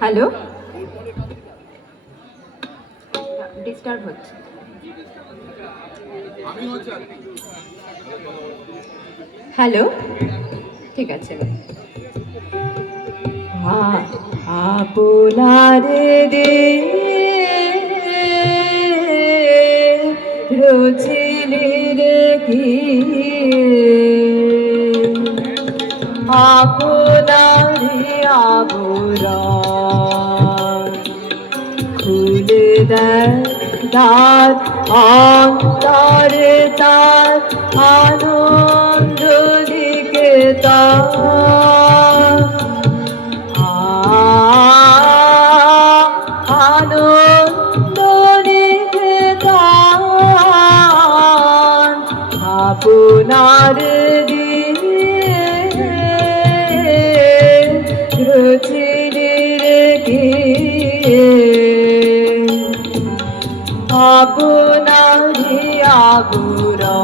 Hello, disturb হচ্ছে। Hello, ঠিক আছে। আপনার রুচিলির কি আপনারি আবরা খুলে দেয় দ্বার অন্তরে তার আনন্দ দিকে তার আনন্দ দিকে তার আপনার রুচির কি আপনারি আবরা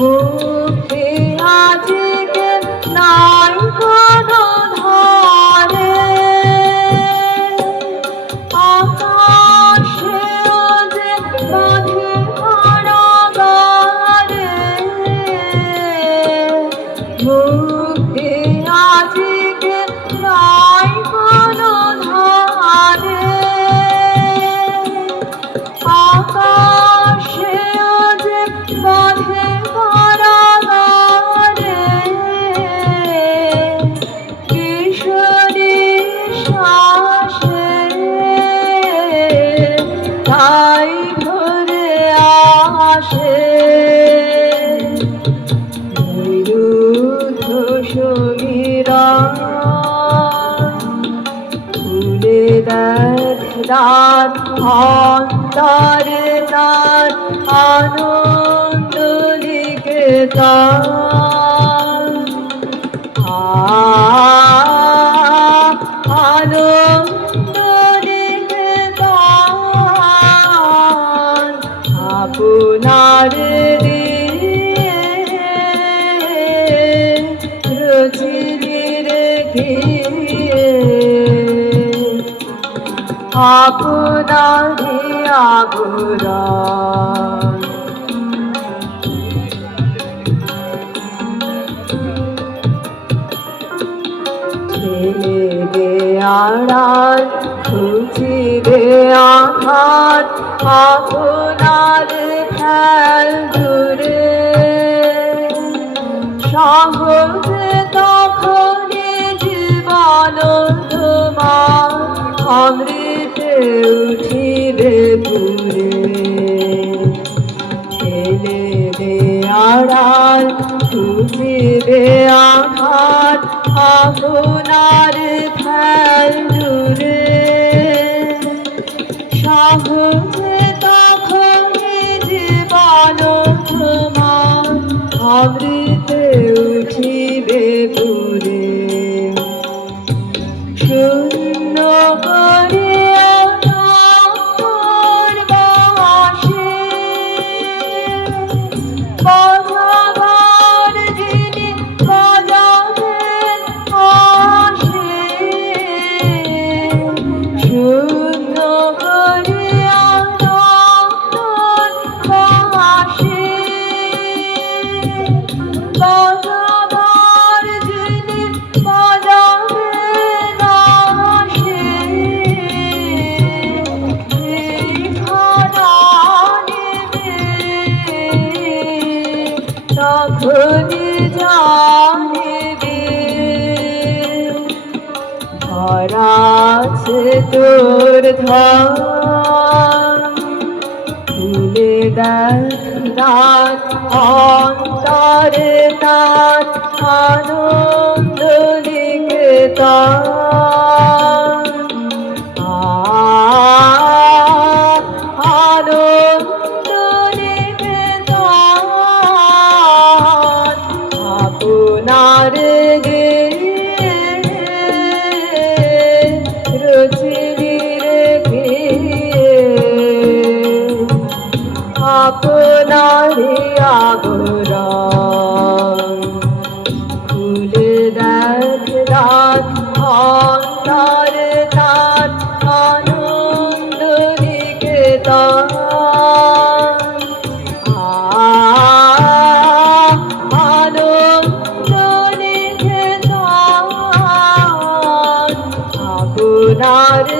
মুক্তি আজকে নাই কোনো ধারে আকাশে যে বাঁধে কারাগারে মুক্তি আজকে নাই কোনো ধারে আকাশে যে বাঁধে কারাগারে কিশোরী শ্বাসে তাই ঘুরে আসে নিরুদ্ধ সমীরা খুলে দেয় রাত অন্তরে তার আনন্দ লিখে তার আনন্দ লিখে তার আপনার রুচির কি আপনারি আবরা ছেলে আড়াল খুঁজিবে আঘাত আপনার খেল দূরে সহজে তখনই জীবন তোমার অমৃতে উঠিবে পুরে ছেলে আড়াল খুঁজিবে আঘাত আপনার খেল দূরে সহজে তখনই জীবন তোমার অমৃতে উঠিবে পুরে শূন্য করিয়া বাজাবার যিনি বাজাবেন আসে শূন্য করিয়া আসে বাজাবার যিনি বাজাবেন আসে তখনই জানিবে ধরা আছে তোর ধন খুলে দেয় রাত অন্তরে তার আনন্দ লিখে তার আনন্দ লিখে তার আপনার রুচির কি আপনারে আবরণ খুলে দেখ রাত অন্তর তার আনন্দ নিকেতন আনন্দ নিকেতন আপনার